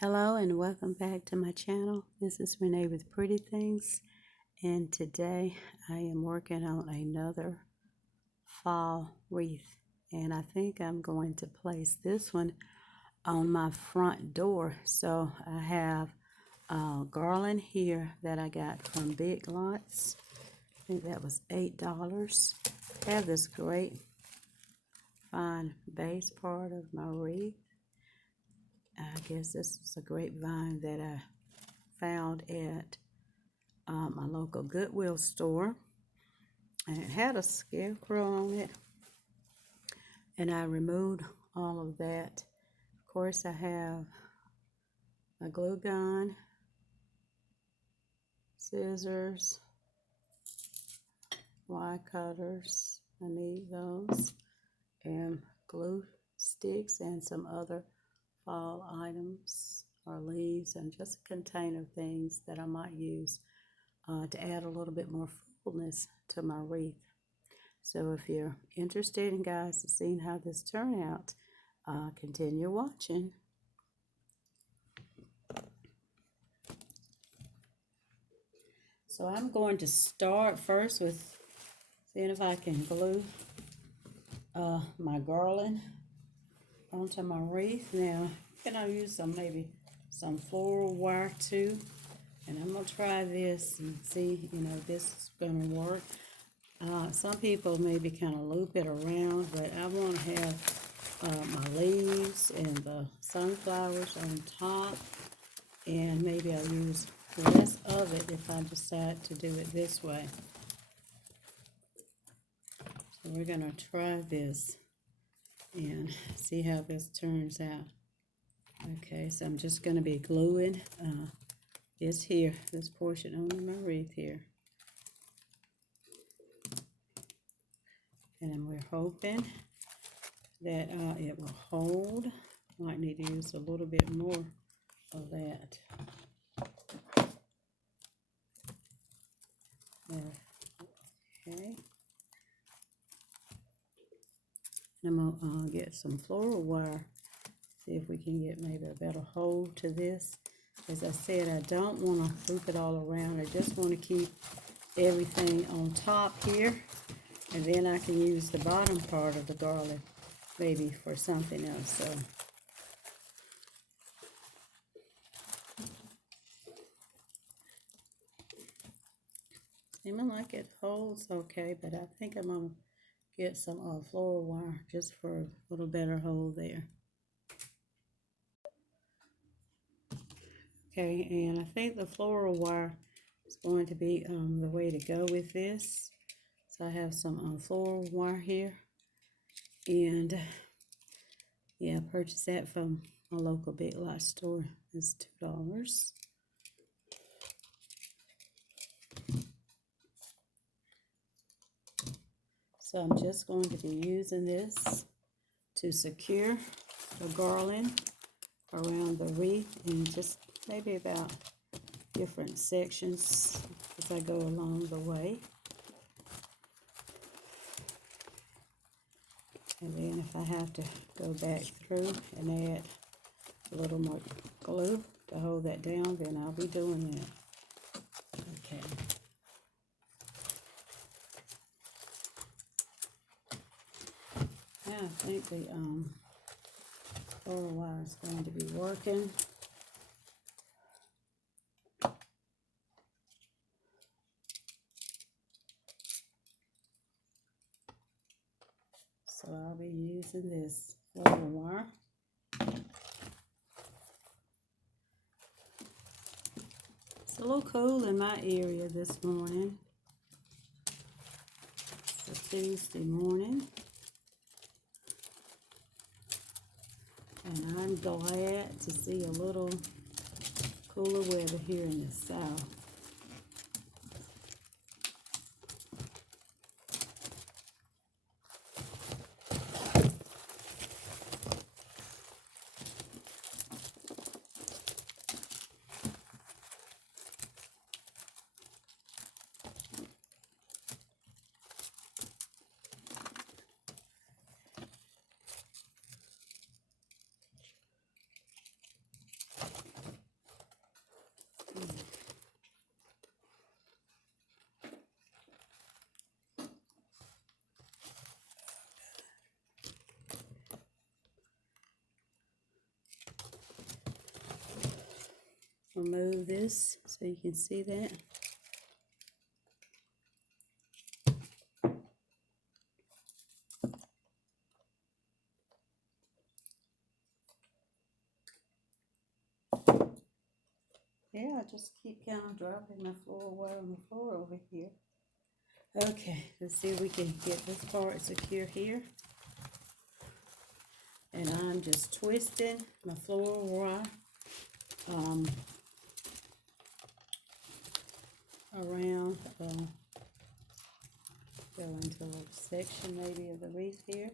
Hello and welcome back to my channel. This is Renee with Pretty Things, and today I am working on another fall wreath, and I think I'm going to place this one on my front door. So I have garland here that I got from Big Lots. I think that was $8. I have this great fine base part of my wreath. I guess this is a grapevine that I found at my local Goodwill store, and it had a scarecrow on it, and I removed all of that. Of course, I have a glue gun, scissors, wire cutters, I need those, and glue sticks and some other fall items or leaves, and just a container of things that I might use to add a little bit more fullness to my wreath. So if you're interested in guys in seeing how this turned out, continue watching. So I'm going to start first with seeing if I can glue my garland onto my wreath. Now, I'll use maybe some floral wire too, and I'm gonna try this and see, if this is gonna work. Some people maybe kind of loop it around, but I want to have my leaves and the sunflowers on top, and maybe I'll use less of it if I decide to do it this way. So we're gonna try this and see how this turns out. Okay, so I'm just going to be gluing this portion onto my wreath here. And then we're hoping that it will hold. Might need to use a little bit more of that. Okay. I'm going to get some floral wire, see if we can get maybe a better hold to this. As I said, I don't want to loop it all around. I just want to keep everything on top here, and then I can use the bottom part of the garland maybe for something else. So seeming like it holds okay, but I think I'm going to get some floral wire just for a little better hold there. Okay, and I think the floral wire is going to be the way to go with this. So I have some floral wire here, and yeah, I purchased that from a local Big Lots store. It's $2. So I'm just going to be using this to secure the garland around the wreath, and just maybe about different sections as I go along the way. And then if I have to go back through and add a little more glue to hold that down, then I'll be doing that. Okay. Now I think the floral wire is going to be working. So I'll be using this floral wire. It's a little cool in my area this morning. It's a Tuesday morning. And I'm glad to see a little cooler weather here in the south. remove this so you can see that. Yeah, I just keep kind of dropping my floor wire on the floor over here. Okay, let's see if we can get this part secure here. And I'm just twisting my floor wire around, go into a section maybe of the wreath here.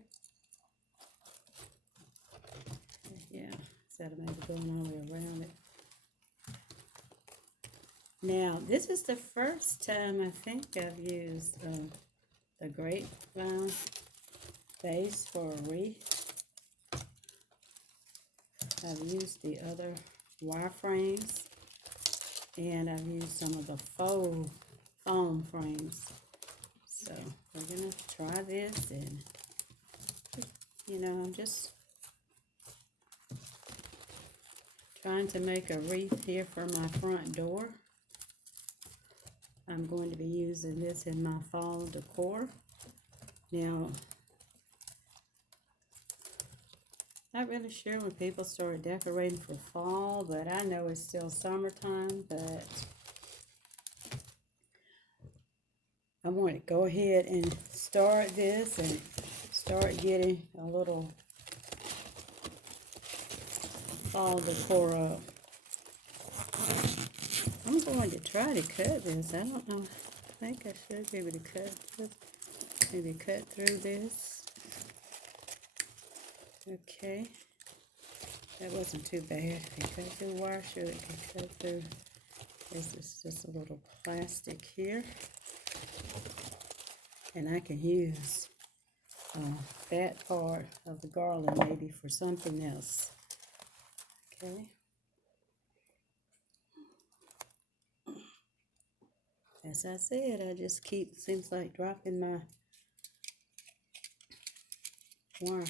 Yeah, instead of maybe going all the way around it. Now, this is the first time I think I've used the grapevine base for a wreath. I've used the other wireframes, and I've used some of the faux foam frames. So we're gonna try this, and I'm just trying to make a wreath here for my front door. I'm going to be using this in my fall decor. Now, not really sure when people start decorating for fall, but I know it's still summertime, but I want to go ahead and start this and start getting a little fall decor up. I'm going to try to cut this. I don't know. I think I should be able to cut this. Maybe cut through this. Okay. That wasn't too bad. If you cut through wire, sure it can cut through. This is just a little plastic here. And I can use that part of the garland maybe for something else. Okay. As I said, I just seems like dropping my wire.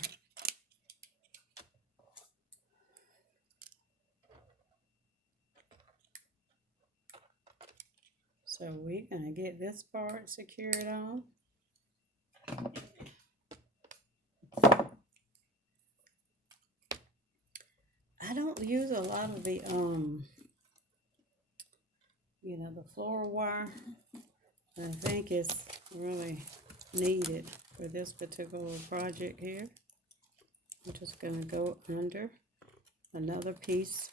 So we're going to get this part secured on. I don't use a lot of the, the floor wire. I think it's really needed for this particular project here. I'm just going to go under another piece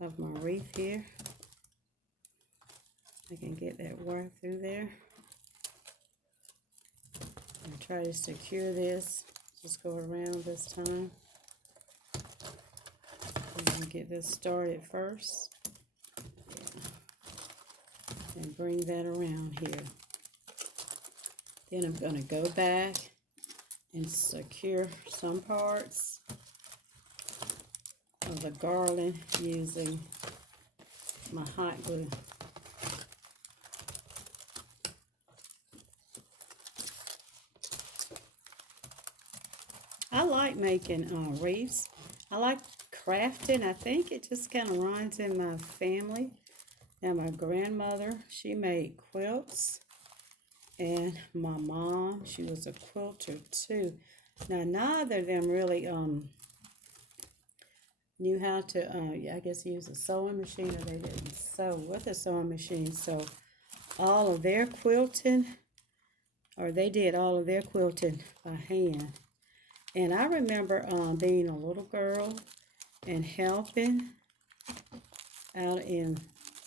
of my wreath here. I can get that wire through there. And try to secure this. Just go around this time. And get this started first. And bring that around here. Then I'm going to go back and secure some parts of the garland using my hot glue. I like making wreaths. I like crafting. I think it just kind of runs in my family. Now my grandmother, she made quilts, and my mom, she was a quilter too. Now neither of them really knew how to, I guess, use a sewing machine, or they didn't sew with a sewing machine. So all of their quilting, or they did all of their quilting by hand. And I remember being a little girl and helping out in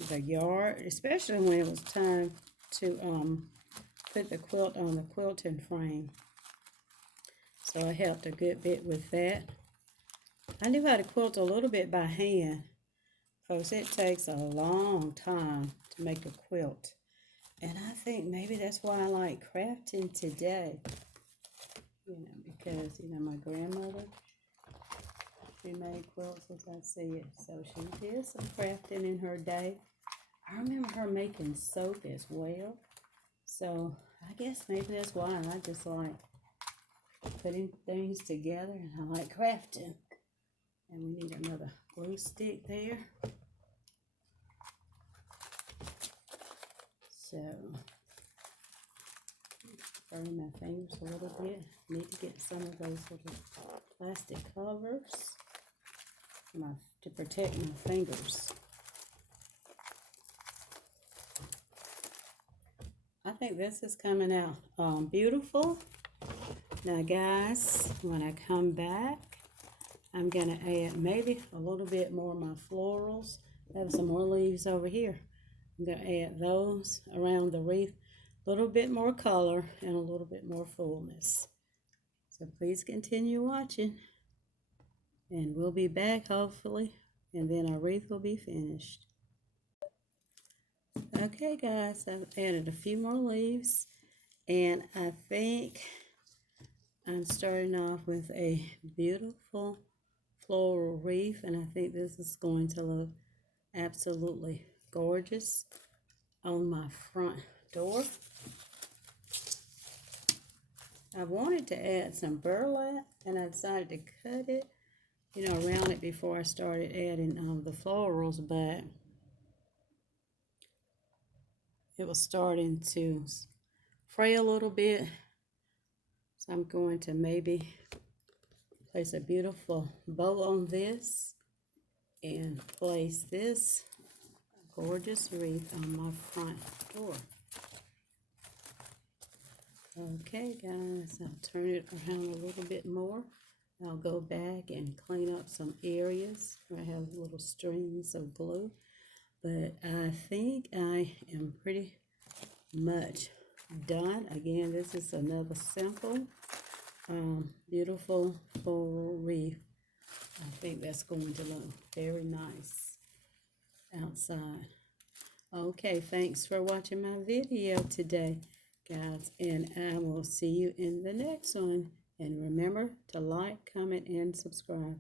the yard, especially when it was time to put the quilt on the quilting frame. So I helped a good bit with that. I knew how to quilt a little bit by hand. Folks, it takes a long time to make a quilt. And I think maybe that's why I like crafting today. Because, my grandmother, she made quilts as I see it. So she did some crafting in her day. I remember her making soap as well. So I guess maybe that's why I just like putting things together, and I like crafting. And we need another glue stick there. So, burn my fingers a little bit. Need to get some of those little plastic covers to protect my fingers. I think this is coming out beautiful. Now guys, when I come back, I'm going to add maybe a little bit more of my florals. I have some more leaves over here. I'm going to add those around the wreath. A little bit more color and a little bit more fullness. So please continue watching. And we'll be back hopefully. And then our wreath will be finished. Okay guys, I've added a few more leaves. And I think I'm starting off with a beautiful floral wreath, and I think this is going to look absolutely gorgeous on my front door. I wanted to add some burlap, and I decided to cut it, around it before I started adding the florals, but it was starting to fray a little bit, so I'm going to maybe place a beautiful bow on this and place this gorgeous wreath on my front door. Okay guys, I'll turn it around a little bit more. I'll go back and clean up some areas where I have little strings of glue. But I think I am pretty much done. Again, this is another simple beautiful floral wreath. I think that's going to look very nice outside. Okay, thanks for watching my video today, guys, and I will see you in the next one. And remember to like, comment, and subscribe.